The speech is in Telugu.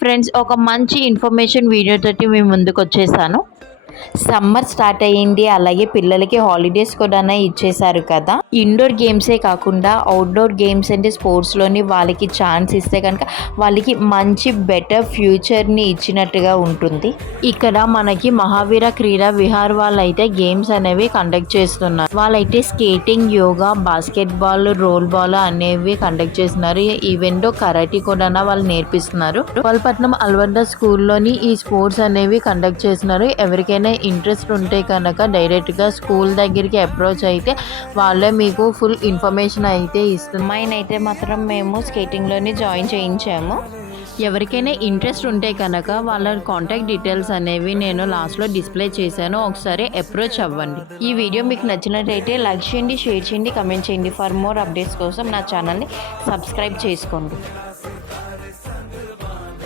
ఫ్రెండ్స్, ఒక మంచి ఇన్ఫర్మేషన్ వీడియో తోటి మీ ముందుకు వచ్చేసాను. సమ్మర్ స్టార్ట్ అయ్యింది. అలాగే పిల్లలకి హాలిడేస్ కూడా ఇచ్చేశారు కదా. ఇండోర్ గేమ్సే కాకుండా అవుట్డోర్ గేమ్స్ అంటే స్పోర్ట్స్లోని వాళ్ళకి ఛాన్స్ ఇస్తే కనుక వాళ్ళకి మంచి బెటర్ ఫ్యూచర్ని ఇచ్చినట్టుగా ఉంటుంది. ఇక్కడ మనకి మహావీర క్రీడా విహార్ వాళ్ళైతే గేమ్స్ అనేవి కండక్ట్ చేస్తున్నారు. వాళ్ళైతే skating, yoga, basketball, role ball అనేవి కండక్ట్ చేస్తున్నారు. ఈవెంట్ కరాటీ కూడా వాళ్ళు నేర్పిస్తున్నారు. గోపాలపట్నం అల్వర్దా స్కూల్లోని ఈ స్పోర్ట్స్ అనేవి కండక్ట్ చేస్తున్నారు. ఎవరికైనా ఇంట్రెస్ట్ ఉంటే కనుక డైరెక్ట్గా స్కూల్ దగ్గరికి అప్రోచ్ అయితే వాళ్ళే మీకు ఫుల్ ఇన్ఫర్మేషన్ అయితే ఇస్తుంది. అయితే మాత్రం మేము స్కేటింగ్లోని జాయిన్ చేయించాము. ఎవరికైనా ఇంట్రెస్ట్ ఉంటే కనుక వాళ్ళ కాంటాక్ట్ డీటెయిల్స్ అనేవి నేను లాస్ట్లో డిస్ప్లే చేశాను. ఒకసారి అప్రోచ్ అవ్వండి. ఈ వీడియో మీకు నచ్చినట్టయితే లైక్ చేయండి, షేర్ చేయండి, కమెంట్ చేయండి. ఫర్ మోర్ అప్డేట్స్ కోసం నా ఛానల్ని సబ్స్క్రైబ్ చేసుకోండి.